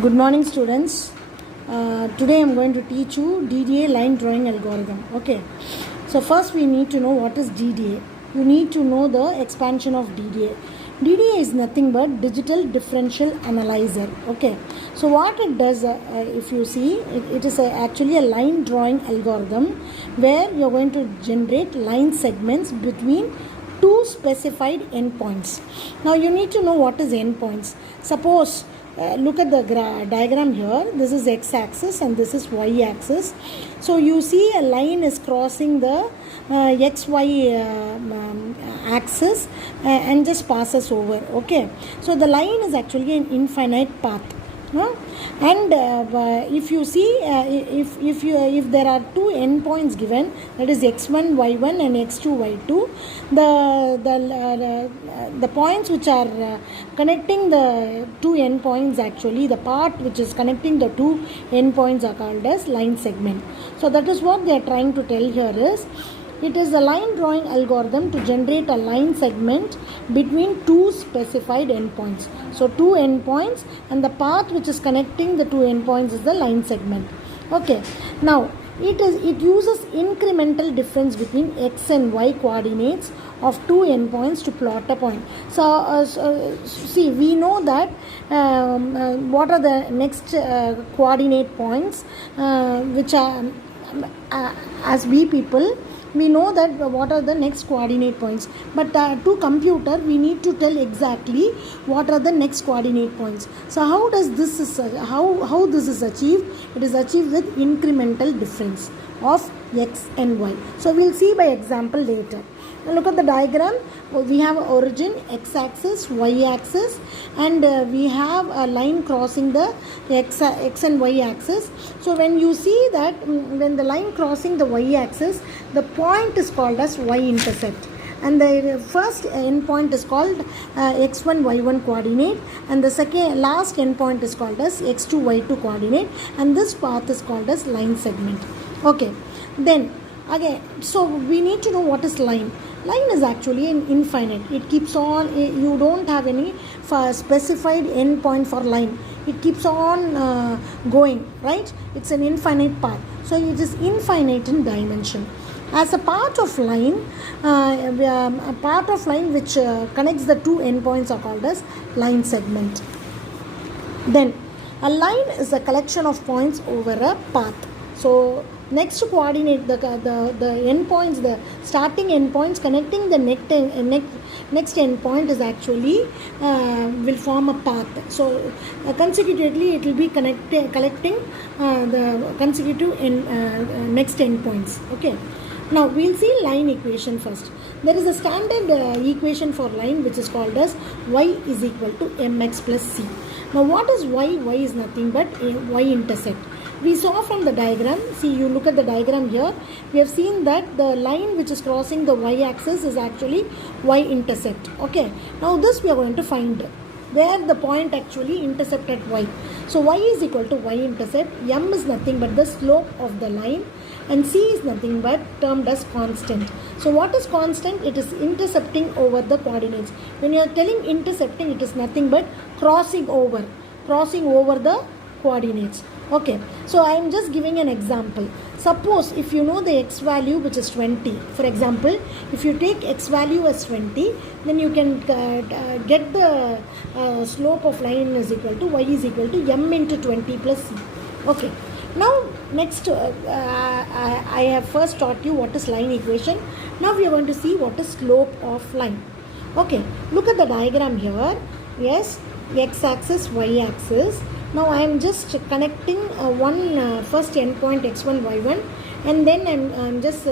Good morning, students. Today I am going to teach you DDA line drawing algorithm. Okay. So first we need to know what is DDA. You need to know the expansion of DDA. DDA is nothing but digital differential analyzer. Okay. So what it does, if you see, it is actually a line drawing algorithm where you are going to generate line segments between two specified endpoints. Now you need to know what is endpoints. Suppose look at the diagram here. This is x-axis and this is y-axis. So you see a line is crossing the xy axis and just passes over. Okay. So the line is actually an infinite path. And if you see, if there are two endpoints given, that is x1 y1 and x2 y2, the points which are connecting the two endpoints, actually the part which is connecting the two endpoints are called as line segment. So that is what they are trying to tell here is, it is a line drawing algorithm to generate a line segment between two specified endpoints. So two endpoints, and the path which is connecting the two endpoints is the line segment. Okay. Now it uses incremental difference between x and y coordinates of two endpoints to plot a point. So see, we know that what are the next coordinate points which are as we people, we know that what are the next coordinate points, but to computer we need to tell exactly what are the next coordinate points. So how does this is how this is achieved? It is achieved with incremental difference of x and y. So we'll see by example later. Now look at the diagram. We have origin x-axis, y-axis, and we have a line crossing the x and y-axis. So when you see that, when the line crossing the y-axis, the point is called as y-intercept. And the first endpoint is called x1 y1 coordinate, and the last endpoint is called as x2 y2 coordinate, and this path is called as line segment. Okay. Then again, so we need to know what is line. Line is actually an infinite. It keeps on, you don't have any specified endpoint for line. It keeps on going, right? It's an infinite path. So it is infinite in dimension. As a part of line, a part of line which connects the two endpoints are called as line segment. Then a line is a collection of points over a path. So next coordinate, the endpoints, the starting endpoints connecting the next endpoint is actually will form a path. So consecutively it will be collecting the consecutive next endpoints. Okay. Now we'll see line equation first. There is a standard equation for line which is called as y is equal to mx plus c. Now what is y? Y is nothing but y-intercept. We saw from the diagram, see, you look at the diagram here, we have seen that the line which is crossing the y-axis is actually y-intercept. Okay. Now this we are going to find where the point actually intercepted y. So y is equal to y-intercept, m is nothing but the slope of the line, and c is nothing but termed as constant. So what is constant? It is intercepting over the coordinates. When you are telling intercepting, it is nothing but crossing over the coordinates. Okay, so I am just giving an example. Suppose if you know the x value which is 20, for example, if you take x value as 20, then you can get the slope of line is equal to y is equal to m into 20 plus c. Okay, now next I have first taught you what is line equation. Now we are going to see what is slope of line. Okay, look at the diagram here. Yes, x-axis, y-axis. Now I am just connecting one first endpoint x1 y1, and then I'm just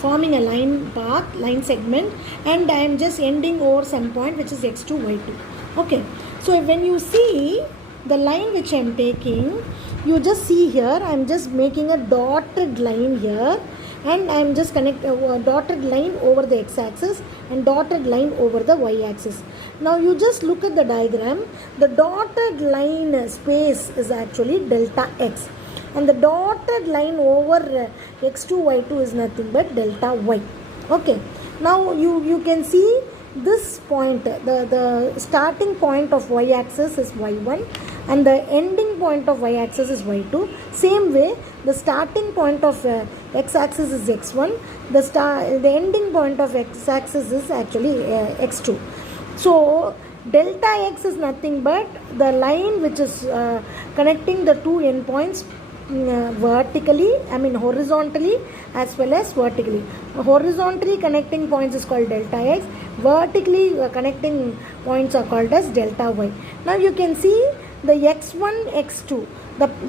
forming a line path, line segment, and I am just ending over some point which is x2 y2. Okay, so when you see the line which I am taking, you just see here I am just making a dotted line here, and I am just connecting a dotted line over the x-axis and dotted line over the y-axis. Now you just look at the diagram. The dotted line space is actually delta x, and the dotted line over x2 y2 is nothing but delta y. Okay. Now you can see this point, the starting point of y-axis is y1 and the ending point of y-axis is y2. Same way, the starting point of x-axis is x1, the ending point of x-axis is actually x2. So delta x is nothing but the line which is connecting the two endpoints horizontally as well as vertically. Horizontally connecting points is called delta x, vertically connecting points are called as delta y. Now you can see the x1, x2,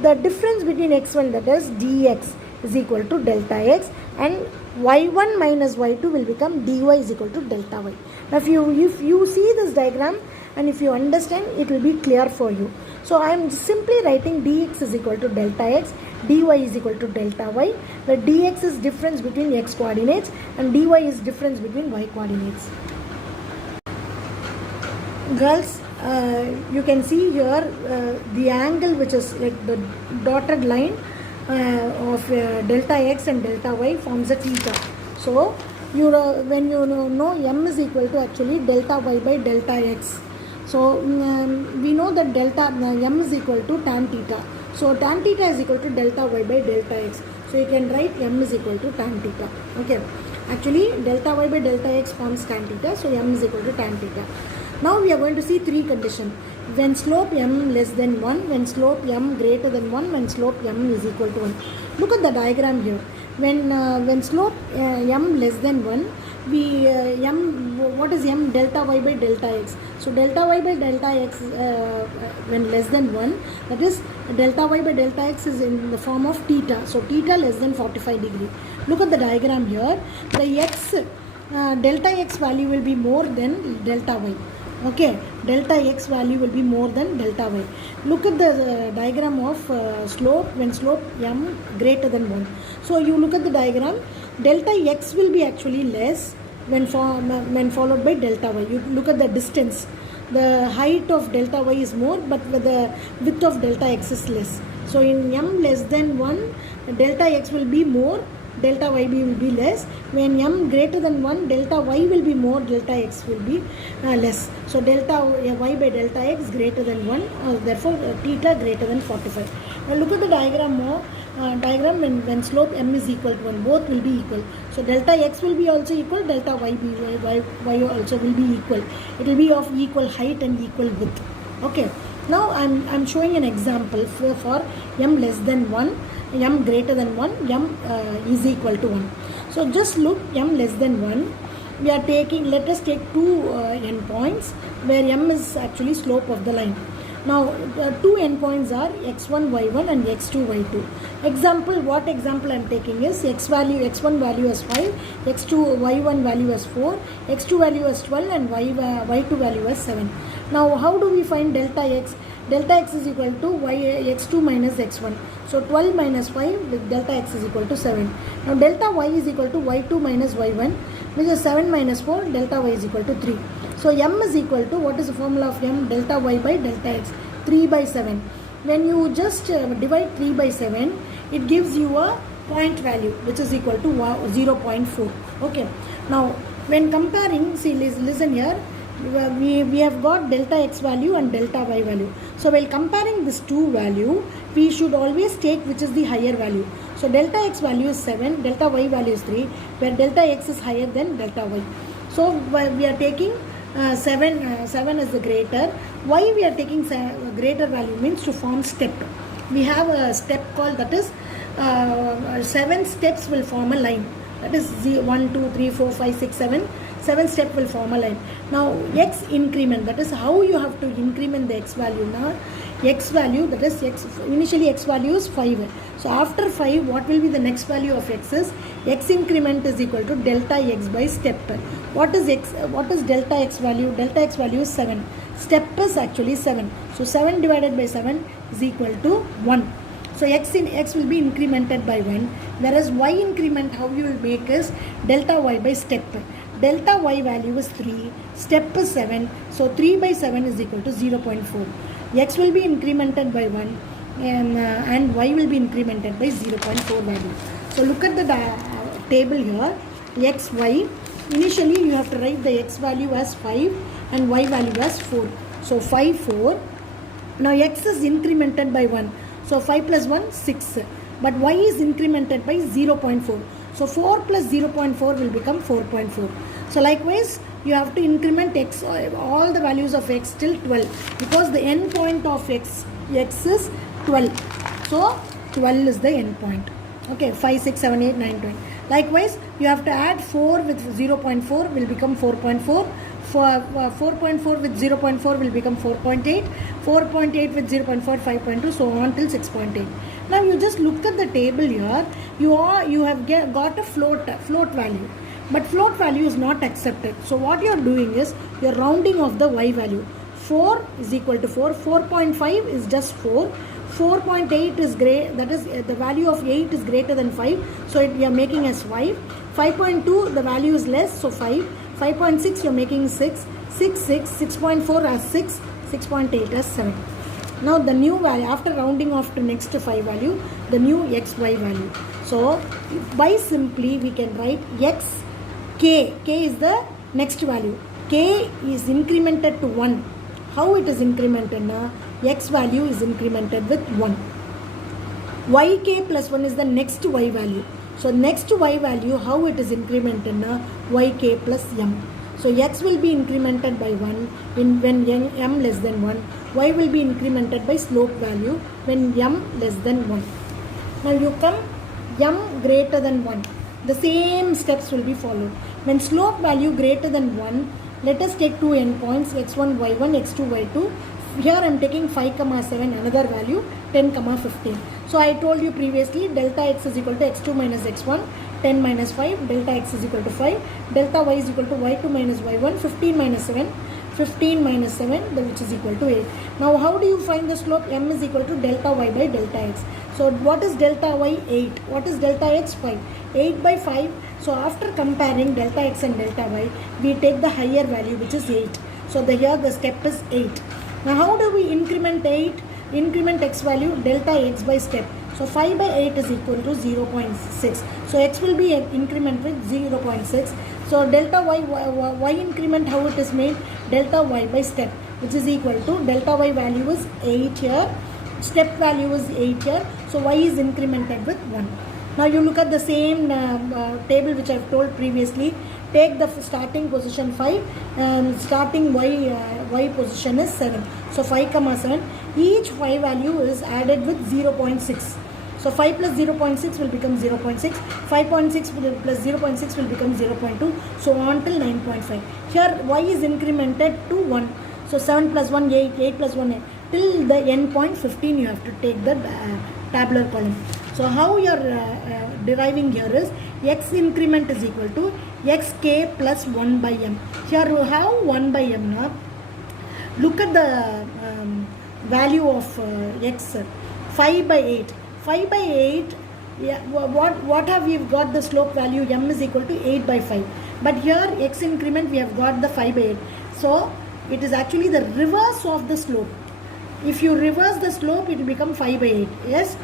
the difference between x1, that is dx, is equal to delta x, and y1 minus y2 will become dy is equal to delta y. Now if you see this diagram and if you understand, it will be clear for you. So I am simply writing dx is equal to delta x, dy is equal to delta y. The dx is difference between x coordinates and dy is difference between y coordinates. Girls, you can see here the angle which is like the dotted line of delta x and delta y forms a theta. So when you know m is equal to actually delta y by delta x. So we know that delta m is equal to tan theta. So tan theta is equal to delta y by delta x. So you can write m is equal to tan theta. Okay. Actually delta y by delta x forms tan theta. So m is equal to tan theta. Now we are going to see three conditions. When slope m less than 1, when slope m greater than 1, when slope m is equal to 1. Look at the diagram here. When slope m less than 1, what is m? Delta y by delta x. So delta y by delta x when less than 1, that is delta y by delta x is in the form of theta. So theta less than 45 degree. Look at the diagram here. The x delta x value will be more than delta y. Okay, delta x value will be more than delta y. Look at the diagram of slope when slope m greater than 1. So you look at the diagram, delta x will be actually less when followed by delta y. You look at the distance. The height of delta y is more, but the width of delta x is less. So in m less than 1, delta x will be more, delta y will be less. When m greater than 1, delta y will be more, delta x will be less. So delta y by delta x greater than 1, therefore theta greater than 45. Now look at the diagram when slope m is equal to 1, both will be equal. So delta x will be also equal, delta y also will be equal. It will be of equal height and equal width. Okay. Now I'm showing an example for m less than 1, m greater than 1, m is equal to 1. So just look, m less than 1, we are taking, let us take two endpoints where m is actually slope of the line. Now two endpoints are x1 y1 and x2 y2. Example, what example I am taking is x1 value as 5, x2 y1 value as 4, x2 value as 12 and y2 value as 7. Now how do we find delta x? Delta x is equal to x2 minus x1. So 12 minus 5 with delta x is equal to 7. Now delta y is equal to y2 minus y1, which is 7 minus 4, delta y is equal to 3. So m is equal to, what is the formula of m? Delta y by delta x, 3 by 7. When you just divide 3 by 7, it gives you a point value which is equal to 0.4. Okay. Now when comparing, see, listen here, we have got delta x value and delta y value. So while comparing this two value, we should always take which is the higher value. So delta x value is 7, delta y value is 3, where delta x is higher than delta y. So we are taking 7 is the greater. Why we are taking greater value means to form step. We have a step called, that is 7 steps will form a line. That is 1, 2, 3, 4, 5, 6, 7. 7 step will form a line. Now x increment, that is how you have to increment the x value. Now x value, that is initially x value is 5. So after 5, what will be the next value of x is? X increment is equal to delta x by step. What is delta x value? Delta x value is 7. Step is actually 7. So 7 divided by 7 is equal to 1. So x will be incremented by 1. Whereas y increment, how you will make is delta y by step. Delta y value is 3, step is 7, so 3 by 7 is equal to 0.4. X will be incremented by 1 and y will be incremented by 0.4 value. So look at the table here, x, y, initially you have to write the x value as 5 and y value as 4. So 5, 4. Now x is incremented by 1. So 5 plus 1, 6. But y is incremented by 0.4. So 4 plus 0.4 will become 4.4. So likewise, you have to increment x, all the values of x till 12, because the end point of x is 12. So 12 is the end point. Okay, 5, 6, 7, 8, 9, 10. Likewise, you have to add 4 with 0.4 will become 4.4. 4.4 with 0.4 will become 4.8. 4.8 with 0.4, 5.2, so on till 6.8. Now you just look at the table here. You have got a float value, but float value is not accepted. So what you are doing is you are rounding off the y value. 4 is equal to 4. 4.5 is just 4. 4.8 is great, that is the value of 8 is greater than 5, so we are making as 5. 5.2 the value is less, so 5. 5.6 you are making 6. 6, 6, 6.4 as 6, 6.8 as 7. Now the new value, after rounding off to next 5 value, the new xy value. So by simply we can write x k is the next value. K is incremented to 1. How it is incremented now? X value is incremented with 1. Yk plus 1 is the next y value. So next y value, how it is incremented now? Yk plus m. So x will be incremented by 1 when m less than 1. Y will be incremented by slope value when m less than 1. Now you come m greater than 1. The same steps will be followed. When slope value greater than 1, let us take two endpoints, x1, y1, x2, y2. Here I am taking 5, 7, another value, 10, 15. So I told you previously, delta x is equal to x2 minus x1, 10 minus 5, delta x is equal to 5, delta y is equal to y2 minus y1, 15 minus 7, 15 minus 7, which is equal to 8. Now how do you find the slope? M is equal to delta y by delta x. So what is delta y? 8. What is delta x? 5. 8 by 5. So after comparing delta x and delta y, we take the higher value, which is 8. So here the step is 8. Now how do we increment 8? Increment x value, delta x by step. So 5 by 8 is equal to 0.6. So x will be increment with 0.6. So delta y increment, how it is made? Delta y by step, which is equal to delta y value is 8 here. Step value is 8 here. So y is incremented with 1. Now you look at the same table which I have told previously. Take the starting position 5 and starting y position is 7. So 5, 7. Each y value is added with 0.6. So 5 plus 0.6 will become 0.6. 5.6 plus 0.6 will become 0.2. So on till 9.5. Here y is incremented to 1. So 7 plus 1, 8. 8 plus 1, 8. Till the end point 15 you have to take the tabular column. So how you are deriving here is x increment is equal to xk plus 1 by m. Here you have 1 by m now. Look at the value of x, 5 by 8. 5 by 8, yeah, what have we got the slope value? M is equal to 8 by 5. But here x increment we have got the 5 by 8. So it is actually the reverse of the slope. If you reverse the slope, it will become 5 by 8. Yes,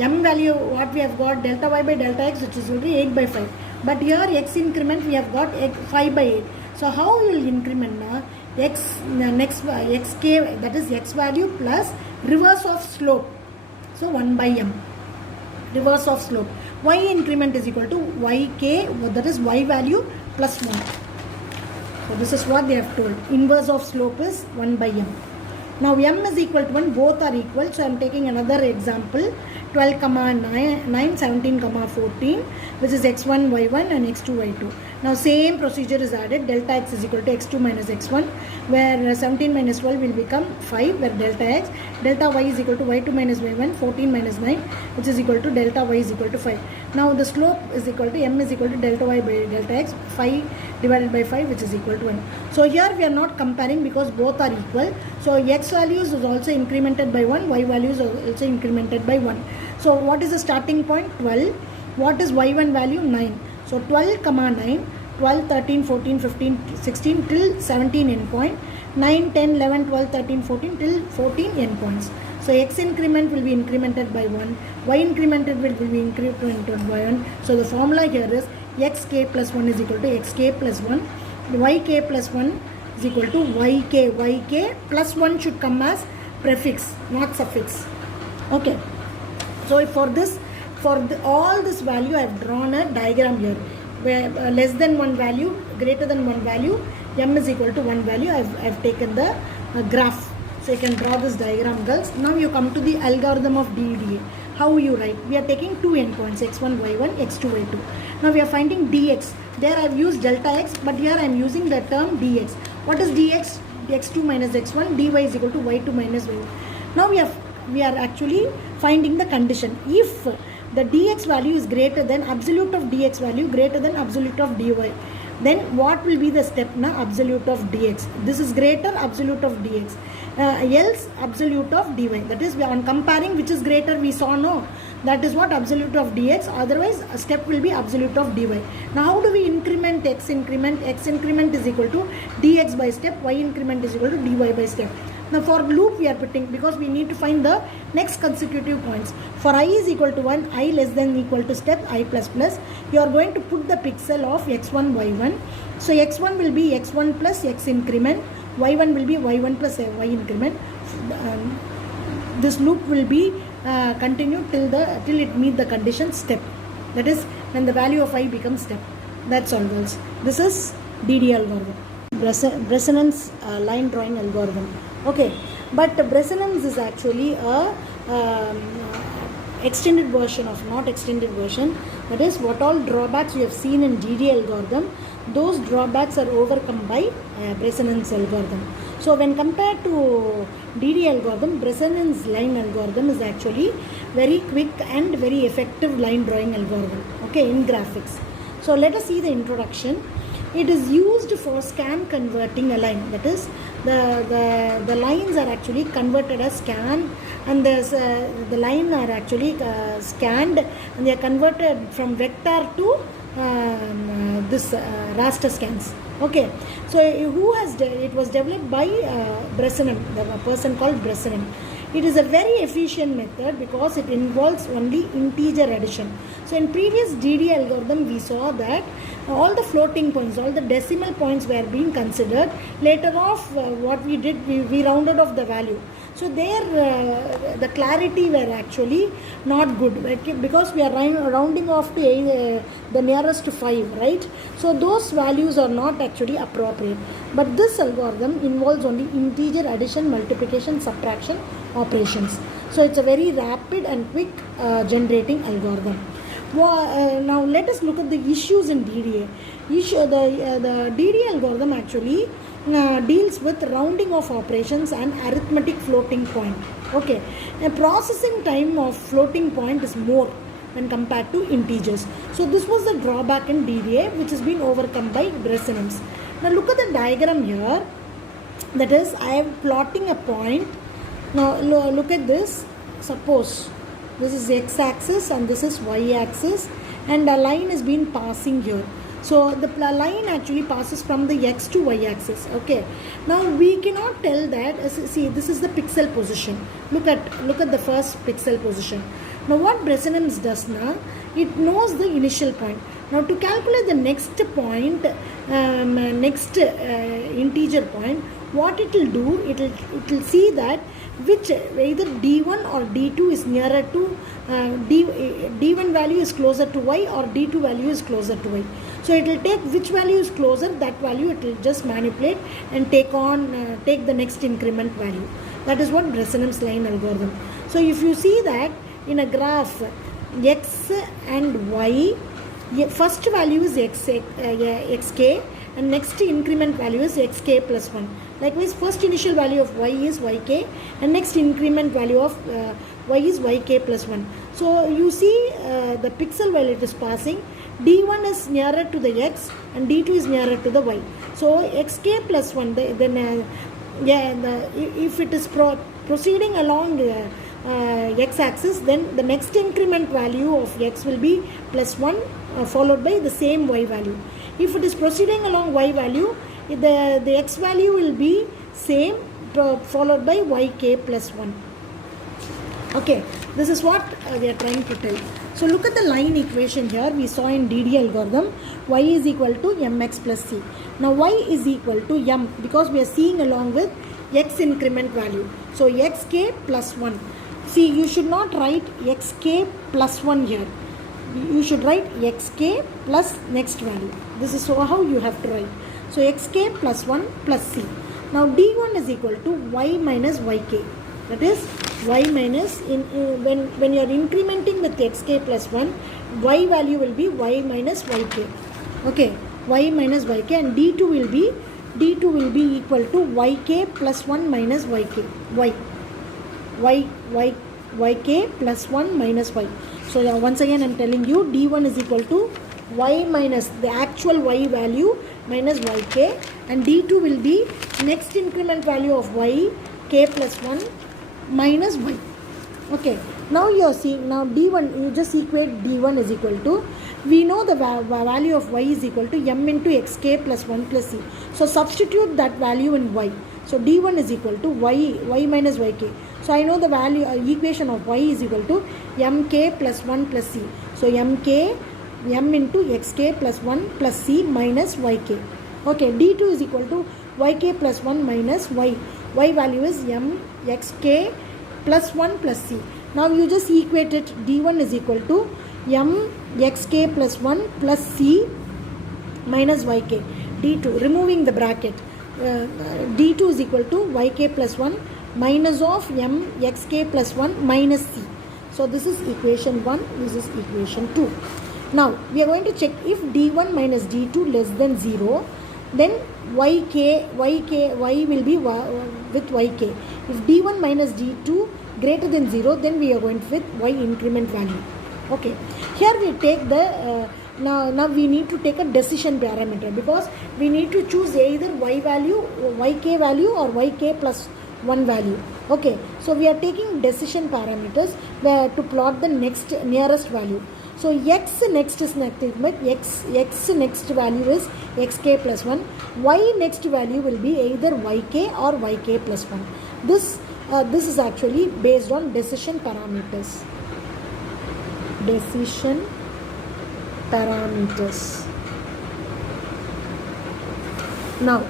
m value what we have got, delta y by delta x, which is only 8 by 5. But here x increment we have got 5 by 8. So how you will increment now? Xk, that is x value plus reverse of slope. So 1 by m, reverse of slope. Y increment is equal to yk, that is y value plus 1. So this is what they have told. Inverse of slope is 1 by m. Now m is equal to 1, both are equal. So I am taking another example. 12, 9, 17, 14, which is x1, y1 and x2, y2. Now same procedure is added. Delta x is equal to x2 minus x1, where 17 minus 12 will become 5, where delta x. Delta y is equal to y2 minus y1, 14 minus 9, which is equal to delta y is equal to 5. Now the slope is equal to m is equal to delta y by delta x, 5 divided by 5, which is equal to 1. So here we are not comparing because both are equal. So x values is also incremented by 1, y values are also incremented by 1. So what is the starting point? 12. What is y1 value? 9. So 12, 9, 12, 13, 14, 15, 16 till 17 endpoint. 9, 10, 11, 12, 13, 14 till 14 endpoints. So x increment will be incremented by 1. Y incremented will be incremented by 1. So the formula here is xk plus 1 is equal to xk plus 1, yk plus 1 is equal to yk plus 1 should come as prefix, not suffix. Okay, so for this, all this value I have drawn a diagram here, where less than 1 value, greater than 1 value, m is equal to 1 value. I have taken the graph. So you can draw this diagram, girls. Now you come to the algorithm of DDA. How you write? We are taking two endpoints, x1, y1, x2, y2. Now we are finding dx. There I have used delta x, but here I am using the term dx. What is dx? x2 minus x1, dy is equal to y2 minus y1. Now we are actually finding the condition. If the dx value is greater than absolute of dx value greater than absolute of dy, then what will be the step now? Absolute of dx. This is greater absolute of dx. Else absolute of dy. That is, we are on comparing which is greater, we saw no. That is what absolute of dx. Otherwise, a step will be absolute of dy. Now, how do we increment x increment? X increment is equal to dx by step. Y increment is equal to dy by step. Now, for loop we are putting, because we need to find the next consecutive points. For I is equal to 1, I less than equal to step I plus plus. You are going to put the pixel of x1, y1. So, x1 will be x1 plus x increment. Y1 will be y1 plus y increment. This loop will be continued till it meet the condition step. That is when the value of I becomes step. That's all, girls. This is DD algorithm. Bresenham's line drawing algorithm. Okay, but Bresenham's is actually a extended version of, not extended version. That is, what all drawbacks you have seen in DD algorithm, those drawbacks are overcome by Bresenham's algorithm. So when compared to DD algorithm, Bresenham's line algorithm is actually very quick and very effective line drawing algorithm. Okay, in graphics. So let us see the introduction. It is used for scan converting a line. That is, the lines are actually converted as scan, and the line are actually scanned, and they are converted from vector to this raster scans. Okay, so it was developed by Bresenham, a person called Bresenham. It is a very efficient method because it involves only integer addition. So in previous DD algorithm, we saw that all the floating points, all the decimal points were being considered. Later off, what we did, we rounded off the value. So there, the clarity were actually not good, because we are rounding off to the nearest to 5, right? So those values are not actually appropriate. But this algorithm involves only integer addition, multiplication, subtraction operations. So it's a very rapid and quick generating algorithm. Now let us look at the issues in DDA. The DDA algorithm actually deals with rounding of operations and arithmetic floating point. Okay, a processing time of floating point is more when compared to integers. So this was the drawback in DDA, which has been overcome by Bresenham's. Now look at the diagram here. That is, I am plotting a point. Now look at this. Suppose this is x-axis and this is y-axis, and a line is being passing here. So the line actually passes from the x to y-axis. Okay. Now we cannot tell that. See, this is the pixel position. Look at the first pixel position. Now what Bresenham's does now, it knows the initial point. Now to calculate the next point, integer point, what it will do, it will see that which either d1 or d2 is nearer to d1 value is closer to y, or d2 value is closer to y. So it will take which value is closer, that value it will just manipulate and take the next increment value. That is what Bresenham's line algorithm. So if you see that in a graph x and y, first value is xk, and next increment value is xk plus 1. Likewise, first initial value of y is yk, and next increment value of y is yk plus 1. So you see the pixel while it is passing, d1 is nearer to the x and d2 is nearer to the y. So xk plus 1, then if it is proceeding along x-axis, then the next increment value of x will be plus 1 followed by the same y value. If it is proceeding along y value, the x value will be same followed by yk plus 1. Okay, this is what we are trying to tell. So look at the line equation here. We saw in DDA algorithm, y is equal to mx plus c. Now y is equal to m because we are seeing along with x increment value. So xk plus 1. See, you should not write xk plus 1 here. You should write xk plus next value. This is how you have to write. So xk plus 1 plus c. Now d1 is equal to y minus yk. That is y minus, when you are incrementing with xk plus 1, y value will be y minus yk. Okay, y minus yk, and d2 will be equal to yk plus 1 minus yk. Yk plus 1 minus y. So once again I am telling you, d1 is equal to y minus the actual y value minus yk, and d2 will be next increment value of y, k plus 1 minus y. Okay, now you are seeing, now d1, you just equate d1 is equal to, we know the value of y is equal to m into xk plus 1 plus c. So substitute that value in y. So d1 is equal to y minus yk. So I know the value, equation of y is equal to mk plus 1 plus c. So m into xk plus 1 plus c minus yk. Okay, d2 is equal to yk plus 1 minus y. Y value is m xk plus 1 plus c. Now you just equate it. d1 is equal to m xk plus 1 plus c minus yk. d2, removing the bracket, d2 is equal to yk plus 1 minus of m xk plus 1 minus c. So this is equation 1, this is equation 2. Now we are going to check if d1 minus d2 less than 0, then y will be with yk. If d1 minus d2 greater than 0, then we are going with y increment value. Okay, here we take the now we need to take a decision parameter, because we need to choose either y value, yk value, or yk plus 1 value. Okay, so we are taking decision parameters to plot the next nearest value. So x next is nothing but x next value is xk plus 1. Y next value will be either yk or yk plus 1. This is actually based on decision parameters. Decision parameters. Now,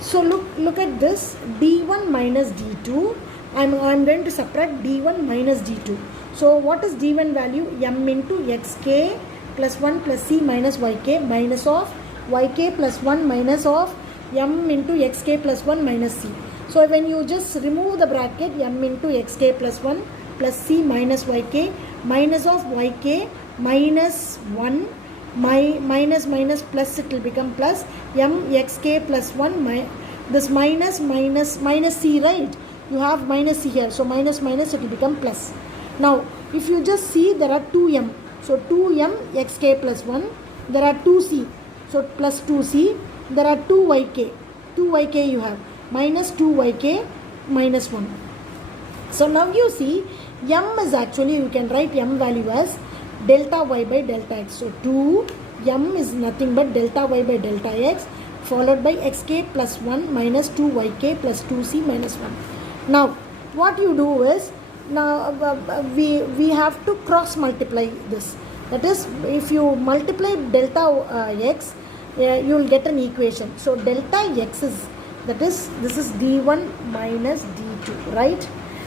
so look at this, d1 minus d2. I'm going to subtract d1 minus d2. So what is d1 value? M into xk plus 1 plus c minus yk, minus of yk plus 1 minus of m into xk plus 1 minus c. So when you just remove the bracket, m into xk plus 1 plus c minus yk, minus of yk minus 1, minus plus, it will become plus m xk plus 1, this minus c, right? You have minus c here, so minus it will become plus. Now if you just see, there are 2m, so 2m xk plus 1, there are 2c, so plus 2c, there are 2yk you have, minus 2yk minus 1. So now you see, m is actually, you can write m value as delta y by delta x. So 2m is nothing but delta y by delta x, followed by xk plus 1 minus 2yk plus 2c minus 1. Now what you do is, now we have to cross multiply this. That is, if you multiply delta x, you will get an equation. So delta x is, that is, this is d1 minus d2, right?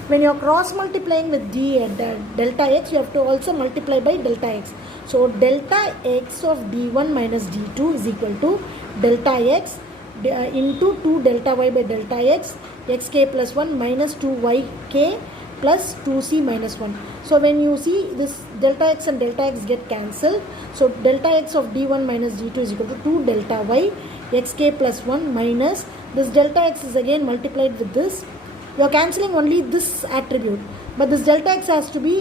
When you are cross multiplying with delta x, you have to also multiply by delta x. So delta x of d1 minus d2 is equal to delta x into 2 delta y by delta x, xk plus 1 minus 2yk plus 2c minus 1. So when you see this, delta x and delta x get cancelled. So delta x of d1 minus d2 is equal to 2 delta y, xk plus 1 minus, this delta x is again multiplied with this. You are cancelling only this attribute, but this delta x has to be,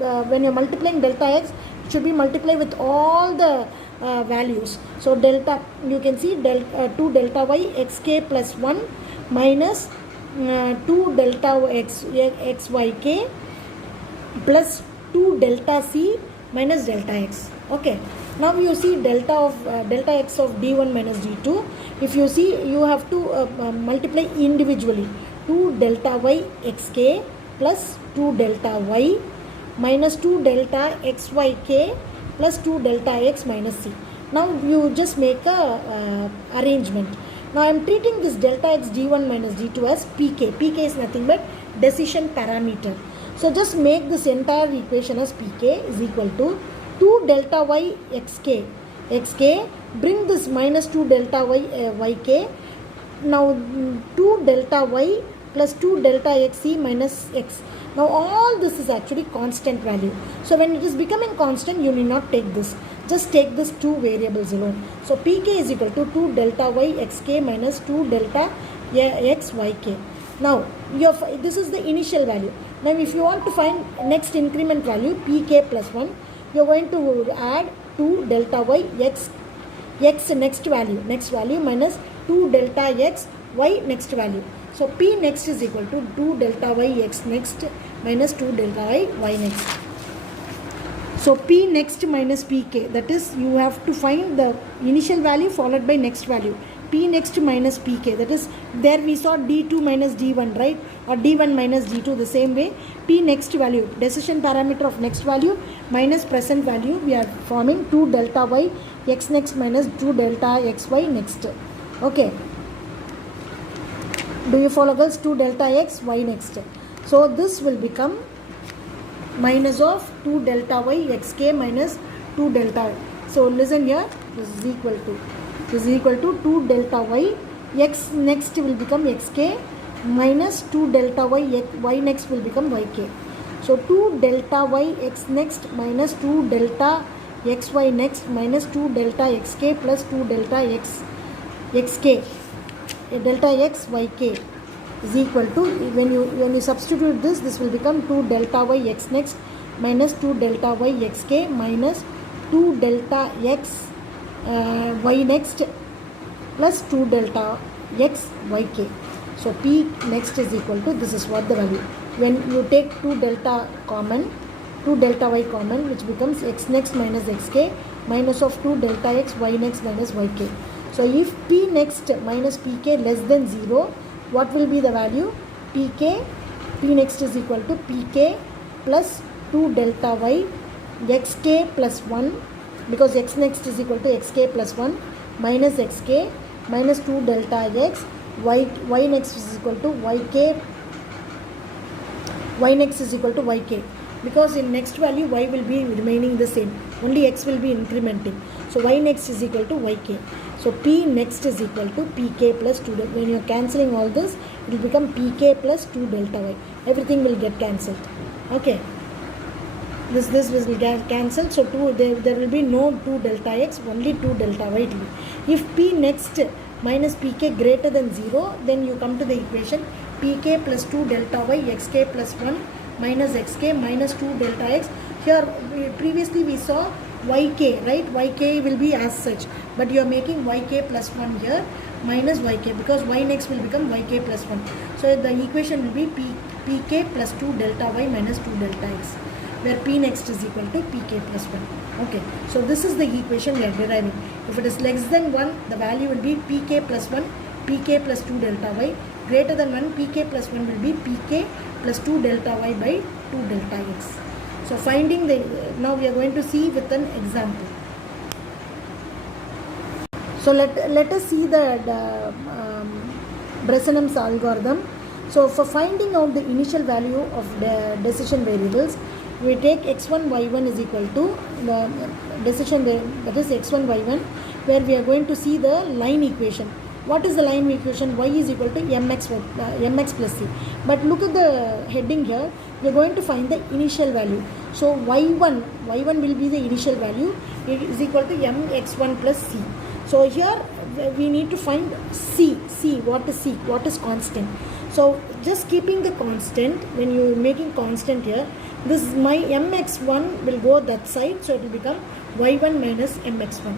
when you are multiplying delta x, it should be multiplied with all the values. So delta, you can see 2 delta y xk plus 1 minus 2 delta xyk plus 2 delta c minus delta x. Okay, now you see delta x of d1 minus d2. If you see, you have to multiply individually. 2 delta y xk plus 2 delta y minus 2 delta xyk plus 2 delta x minus c. Now you just make a arrangement. Now I am treating this delta x d1 minus d2 as pk. Pk is nothing but decision parameter. So just make this entire equation as pk is equal to 2 delta y xk. Bring this minus 2 delta y yk. Now 2 delta y plus 2 delta xc minus x. Now all this is actually constant value. So when it is becoming constant, you need not take this. Just take this two variables alone. So pk is equal to 2 delta y xk minus 2 delta x yk. Now this is the initial value. Now if you want to find next increment value pk plus 1, you are going to add 2 delta y x next value minus 2 delta x y next value. So p next is equal to 2 delta y x next minus 2 delta y next. So p next minus pk, that is you have to find the initial value followed by next value. P next minus pk, that is there we saw d2 minus d1, right, or d1 minus d2. The same way p next value, decision parameter of next value minus present value, we are forming 2 delta y x next minus 2 delta xy next. Okay, do you follow girls? 2 delta x y next. So this will become minus of 2 delta y xk minus 2 delta. So listen here, this is equal to 2 delta y x next will become xk minus 2 delta y next will become yk. So 2 delta y x next minus 2 delta xy next minus 2 delta xk plus 2 delta xk delta x yk is equal to, when you substitute this will become 2 delta y x next minus 2 delta y xk minus 2 delta x y next plus 2 delta x yk. So p next is equal to, this is what the value. When you take 2 delta y common, which becomes x next minus xk minus of 2 delta x y next minus yk. So if p next minus pk less than 0, what will be the value? P next is equal to pk plus 2 delta y xk plus 1, because x next is equal to xk plus 1 minus xk minus 2 delta x y next is equal to yk, y next is equal to yk, because in next value y will be remaining the same, only x will be incrementing. So y next is equal to yk. So p next is equal to pk plus 2 delta. When you are cancelling all this, it will become pk plus 2 delta y. Everything will get cancelled. Okay. This will get cancelled. So there will be no 2 delta x, only 2 delta y. If p next minus pk greater than 0, then you come to the equation pk plus 2 delta y xk plus 1 minus xk minus 2 delta x. Here previously we saw yk, right? Yk will be as such, but you are making yk plus 1 here minus yk, because y next will become yk plus 1. So the equation will be pk plus 2 delta y minus 2 delta x, where p next is equal to pk plus 1. Okay, so this is the equation we are deriving. If it is less than 1, the value will be pk plus 1, pk plus 2 delta y. Greater than 1, pk plus 1 will be pk plus 2 delta y by 2 delta x. So finding now we are going to see with an example. So let us see the Bresenham's algorithm. So for finding out the initial value of the decision variables, we take x1 y1 is equal to the decision, that is x1 y1, where we are going to see the line equation. What is the line equation? Y is equal to mx plus c. But look at the heading here. We are going to find the initial value. So y1 will be the initial value. It is equal to mx1 plus c. So here we need to find c. What is c? What is constant? So just keeping the constant, when you are making constant here, this my mx1 will go that side, so it will become y1 minus mx1.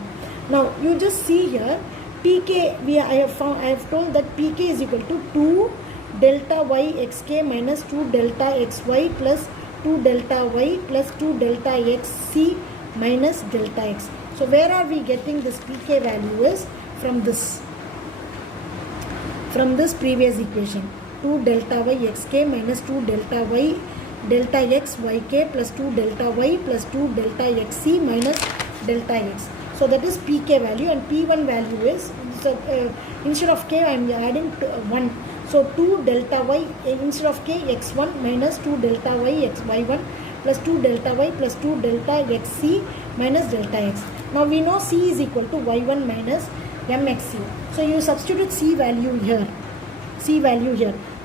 Now you just see here, pk, I have told that pk is equal to 2 delta y xk minus 2 delta xy plus 2 delta y plus 2 delta xc minus delta x. So where are we getting this pk value is from this previous equation, 2 delta y xk minus 2 delta y delta x yk plus 2 delta y plus 2 delta xc minus delta x. So that is pk value, and p1 value is, so instead of k I am adding 1. So 2 delta y instead of k x1 minus 2 delta y y1 plus 2 delta y plus 2 delta xc minus delta x. Now we know c is equal to y1 minus mxc. So you substitute c value here.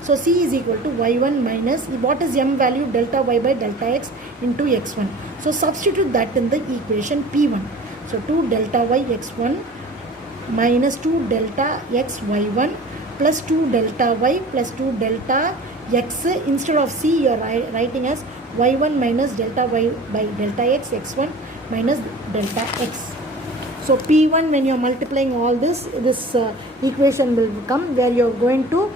So c is equal to y1 minus, what is m value? Delta y by delta x into x1. So substitute that in the equation p1. So 2 delta y x1 minus 2 delta x y1 plus 2 delta y plus 2 delta x. Instead of c you are writing as y1 minus delta y by delta x x1 minus delta x. So p1, when you are multiplying all this equation will come, where you are going to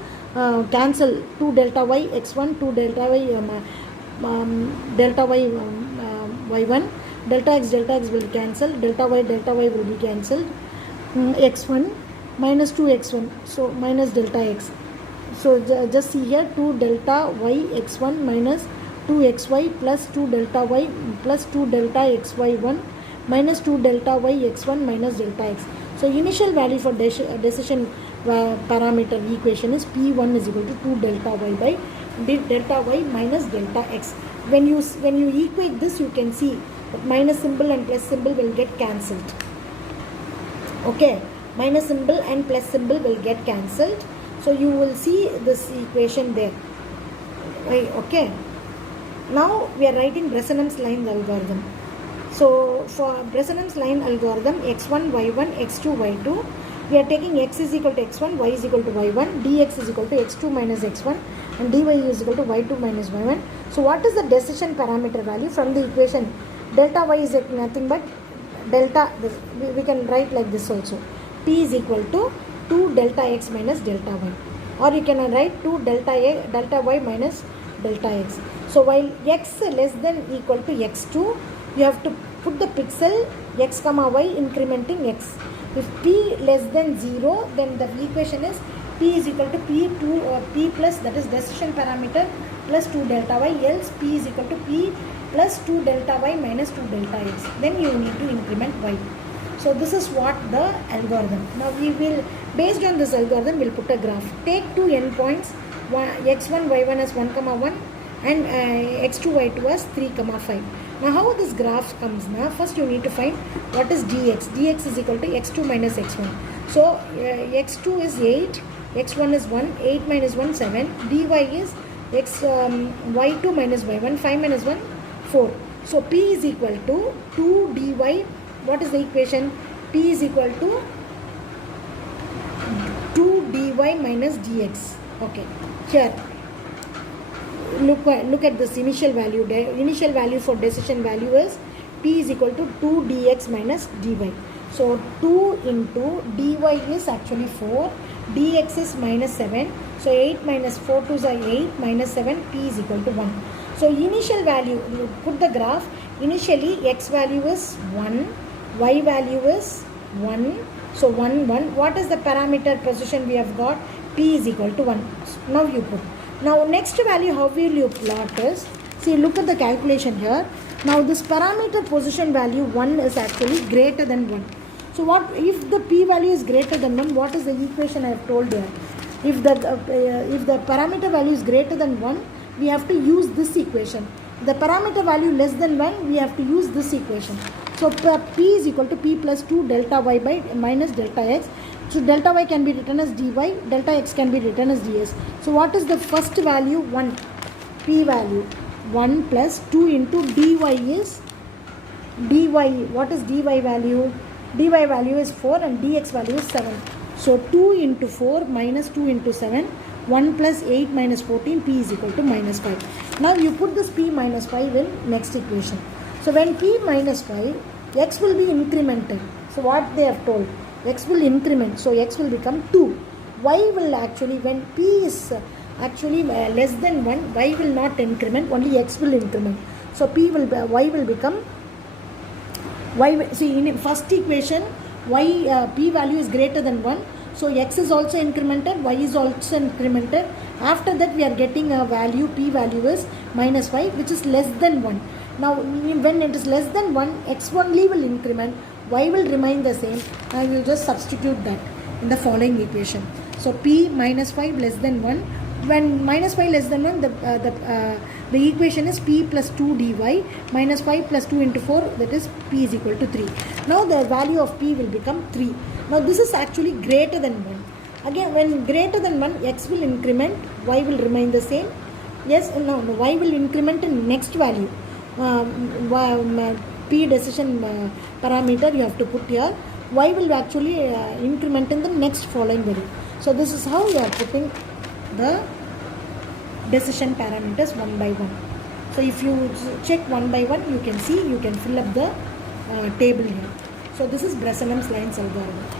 cancel 2 delta y x1, 2 delta y y1, delta x will cancel, delta y will be cancelled, x1 minus 2x1, so minus delta x. So just see here, 2 delta y x1 minus 2xy plus 2 delta y plus 2 delta xy1 minus 2 delta y x1 minus delta x. So initial value for decision parameter equation is p1 is equal to 2 delta y by delta y minus delta x. When you equate this, you can see that minus symbol and plus symbol will get cancelled. Okay, minus symbol and plus symbol will get cancelled. So you will see this equation there. Okay. Now we are writing Bresenham's line algorithm. So for Bresenham's line algorithm, x1, y1, x2, y2, we are taking x is equal to x1, y is equal to y1, dx is equal to x2 minus x1, and dy is equal to y2 minus y1. So what is the decision parameter value from the equation? Delta y is nothing but delta, we can write like this also. P is equal to 2 delta x minus delta y, or you can write 2 delta y minus delta x. So while x less than equal to x2, you have to put the pixel x comma y incrementing x. If p less than 0, then the equation is p is equal to p2 or p plus, that is decision parameter, plus 2 delta y, else p is equal to p plus 2 delta y minus 2 delta x. Then you need to increment y. So this is what the algorithm. Now we will, based on this algorithm, we will put a graph. Take two endpoints, x1, y1 as 1, 1 and x2, y2 as 3, 5. Now how this graph comes now? First you need to find what is dx. Dx is equal to x2 minus x1. So x2 is 8, x1 is 1, 8 minus 1, 7. dy is y2 minus y1, 5 minus 1, 4. So p is equal to 2 dy. What is the equation? P is equal to 2 dy minus dx. Okay, here look at this initial value. The initial value for decision value is p is equal to 2 dx minus dy. So 2 into dy is actually 4, dx is minus 7. So 8 minus 4 2 is 8 minus 7, p is equal to 1. So initial value, you put the graph. Initially x value is 1, y value is 1. So 1, 1. What is the parameter position we have got? P is equal to 1. Now you put. Now next value, how will you plot is, see, look at the calculation here. Now this parameter position value 1 is actually greater than 1. So what if the p value is greater than 1? What is the equation I have told here? If the parameter value is greater than 1, we have to use this equation. The parameter value less than 1, we have to use this equation. So p is equal to p plus 2 delta y by minus delta x. So delta y can be written as dy, delta x can be written as ds. So what is the first value? 1. P value 1 plus 2 into dy is dy. What is dy value? Dy value is 4 and dx value is 7. So 2 into 4 minus 2 into 7, 1 plus 8 minus 14, p is equal to minus 5. Now you put this p minus 5 in next equation. So when p minus 5, x will be incremented. So what they have told? X will increment. So x will become 2. Y will actually, when p is actually less than 1, y will not increment, only x will increment. So y will become, see in first equation, p value is greater than 1. So x is also incremented, y is also incremented. After that we are getting a value, p value is minus y, which is less than 1. Now when it is less than 1, x only will increment, y will remain the same. I will just substitute that in the following equation. So p minus 5 less than 1. When minus 5 less than 1, the equation is p plus 2 dy minus 5 plus 2 into 4, that is p is equal to 3. Now the value of p will become 3. Now this is actually greater than 1. Again, when greater than 1, x will increment, y will remain the same. Yes, no, y will increment in next value. P decision parameter you have to put here. Y will actually increment in the next following value. So this is how you are putting the decision parameters one by one. So if you check one by one, you can see, you can fill up the table here. So this is Bresenham's lines algorithm.